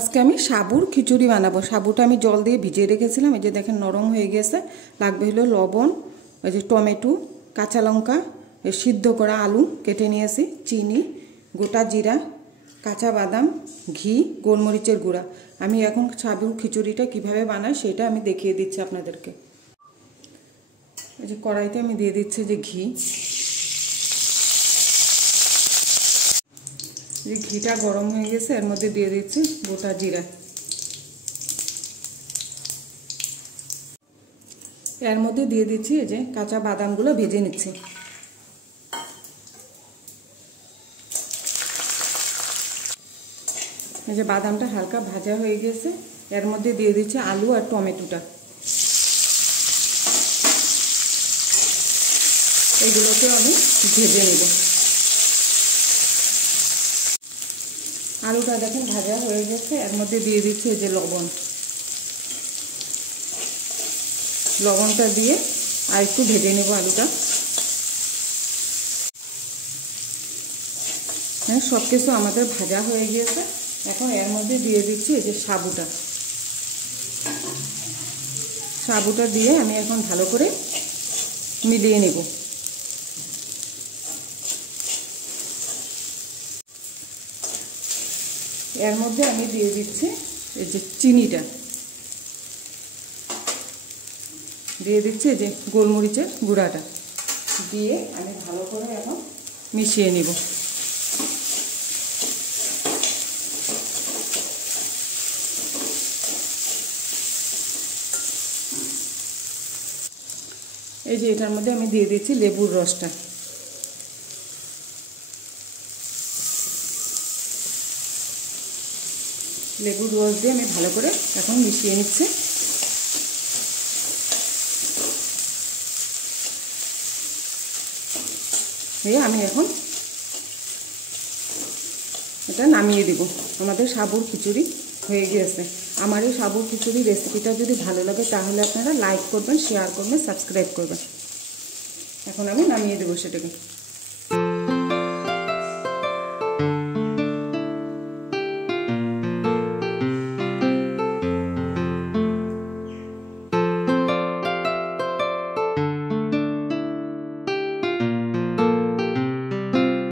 আজকে আমি সাবুর খিচুড়ি বানাবো। সাবুটা আমি জল দিয়ে ভিজিয়ে রেখেছিলাম, এই যে দেখেন নরম হয়ে গেছে। লাগবে হলো লবণ, ওই যে টমেটো, কাঁচা লঙ্কা, সিদ্ধ করা আলু কেটে নিয়েছি, চিনি, গোটা জিরা, কাঁচা বাদাম, ঘি, গোলমরিচের গুঁড়া। আমি এখন সাবুর খিচুড়িটা কিভাবে বানাই সেটা আমি দেখিয়ে দিচ্ছি আপনাদেরকে। এই যে কড়াইতে আমি দিয়ে দিচ্ছি যে ঘি। যে ঘিটা গরম হয়ে গেছে, এর মধ্যে দিয়ে দিচ্ছি গোটা জিরা। এর মধ্যে দিয়ে দিচ্ছি এই যে কাঁচা বাদামগুলো ভেজে নিচ্ছি। এই যে বাদামটা হালকা ভাজা হয়ে গেছে, এর মধ্যে দিয়ে দিচ্ছি আলু আর টমেটোটা। এগুলোকেও আমি ভেজে নেব। আলুটা দেখেন ভাজা হয়ে গেছে, এর মধ্যে দিয়ে দিচ্ছি এই যে লবণ। লবণটা দিয়ে আর একটু ভেজে নেব আলুটা। হ্যাঁ, সব কিছু আমাদের ভাজা হয়ে গিয়েছে। এখন এর মধ্যে দিয়ে দিচ্ছি এই যে সাবুটা। সাবুটা দিয়ে আমি এখন ভালো করে মিলিয়ে নেব। এর মধ্যে আমি দিয়ে দিচ্ছি এই যে চিনিটা, দিয়ে দিচ্ছি এই যে গোলমরিচের গুঁড়াটা, দিয়ে আমি ভালো করে এখন মিশিয়ে নেব। এই যে এটার মধ্যে আমি দিয়ে দিচ্ছি লেবুর রসটা। লেবুর রস দিয়ে আমি ভালো করে এখন মিশিয়ে নিচ্ছি। আমি এখন এটা নামিয়ে দিব। আমাদের সাবুর খিচুড়ি হয়ে গিয়েছে। আমার এই সাবুর খিচুড়ি রেসিপিটা যদি ভালো লাগে তাহলে আপনারা লাইক করবেন, শেয়ার করবেন, সাবস্ক্রাইব করবেন। এখন আমি নামিয়ে দেবো সেটাকে।